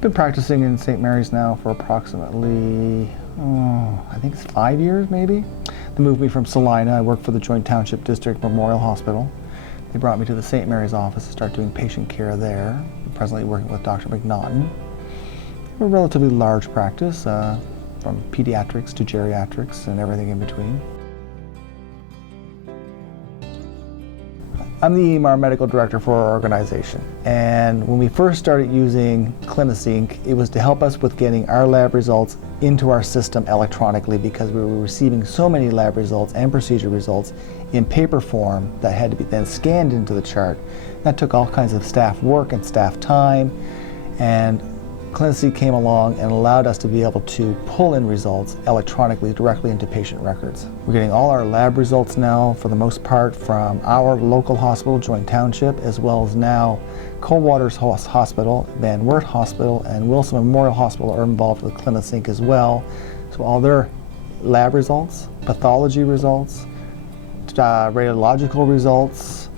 Been practicing in St. Mary's now for approximately, I think it's 5 years maybe. They moved me from Salina. I work for the Joint Township District Memorial Hospital. They brought me to the St. Mary's office to start doing patient care there. I'm presently working with Dr. McNaughton. We're a relatively large practice, from pediatrics to geriatrics and everything in between. I'm the EMR medical director for our organization, and when we first started using CliniSync, it was to help us with getting our lab results into our system electronically, because we were receiving so many lab results and procedure results in paper form that had to be then scanned into the chart. That took all kinds of staff work and staff time, and CliniSync came along and allowed us to be able to pull in results electronically directly into patient records. We're getting all our lab results now, for the most part, from our local hospital, Joint Township, as well as now Coldwater's Hospital, Van Wert Hospital, and Wilson Memorial Hospital are involved with CliniSync as well. So all their lab results, pathology results, radiological results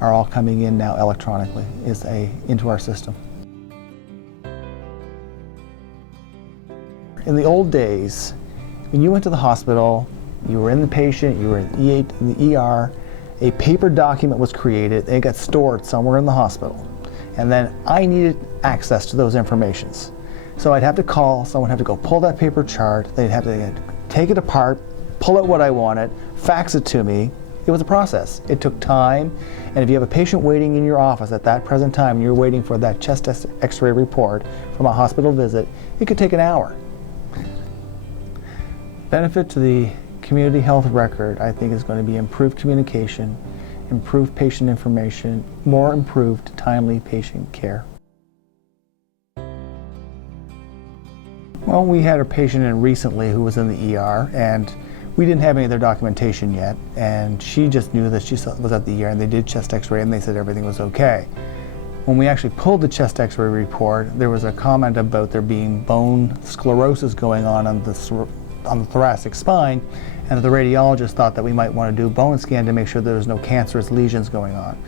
are all coming in now electronically into our system. In the old days, when you went to the hospital, you were in the patient, you were in the ER, a paper document was created, and it got stored somewhere in the hospital. And then I needed access to those informations. So I'd have to call, someone had to go pull that paper chart, they'd have to take it apart, pull out what I wanted, fax it to me. It was a process. It took time, and if you have a patient waiting in your office at that present time, and you're waiting for that chest x-ray report from a hospital visit, it could take an hour. Benefit to the community health record, I think, is going to be improved communication, improved patient information, more improved timely patient care. Well, we had a patient in recently who was in the ER, and we didn't have any of their documentation yet, and she just knew that she was at the ER, and they did chest x-ray and they said everything was okay. When we actually pulled the chest x-ray report, there was a comment about there being bone sclerosis going on the thoracic spine, and the radiologist thought that we might want to do a bone scan to make sure there was no cancerous lesions going on.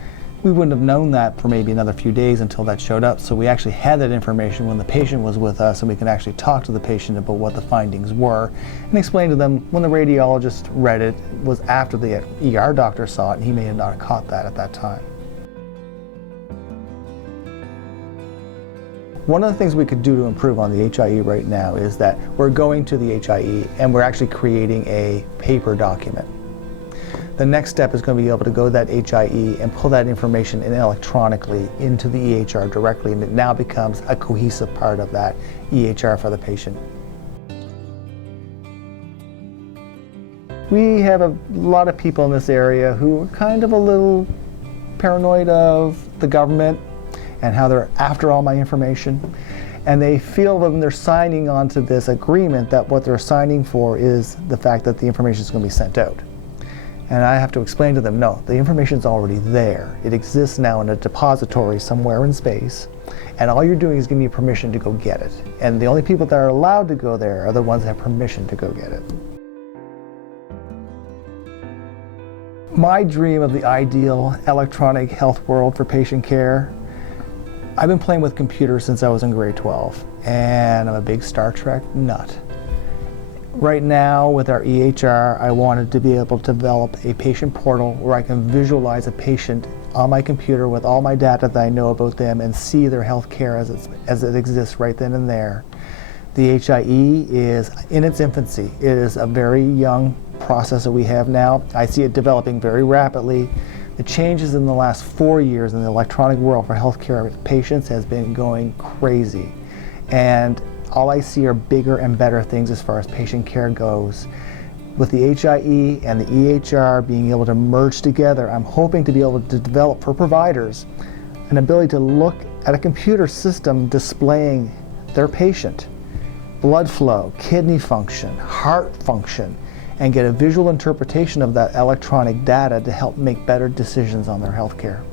We wouldn't have known that for maybe another few days until that showed up, so we actually had that information when the patient was with us, and we could actually talk to the patient about what the findings were and explain to them when the radiologist read it was after the ER doctor saw it, and he may have not caught that at that time. One of the things we could do to improve on the HIE right now is that we're going to the HIE and we're actually creating a paper document. The next step is going to be able to go to that HIE and pull that information in electronically into the EHR directly, and it now becomes a cohesive part of that EHR for the patient. We have a lot of people in this area who are kind of a little paranoid of the government and how they're after all my information. And they feel when they're signing onto this agreement that what they're signing for is the fact that the information is going to be sent out. And I have to explain to them, no, the information's already there. It exists now in a depository somewhere in space, and all you're doing is giving you permission to go get it. And the only people that are allowed to go there are the ones that have permission to go get it. My dream of the ideal electronic health world for patient care, I've been playing with computers since I was in grade 12, and I'm a big Star Trek nut. Right now, with our EHR, I wanted to be able to develop a patient portal where I can visualize a patient on my computer with all my data that I know about them and see their health care as it exists right then and there. The HIE is in its infancy. It is a very young process that we have now. I see it developing very rapidly. The changes in the last 4 years in the electronic world for healthcare patients has been going crazy. And all I see are bigger and better things as far as patient care goes. With the HIE and the EHR being able to merge together, I'm hoping to be able to develop for providers an ability to look at a computer system displaying their patient, blood flow, kidney function, heart function, and get a visual interpretation of that electronic data to help make better decisions on their health care.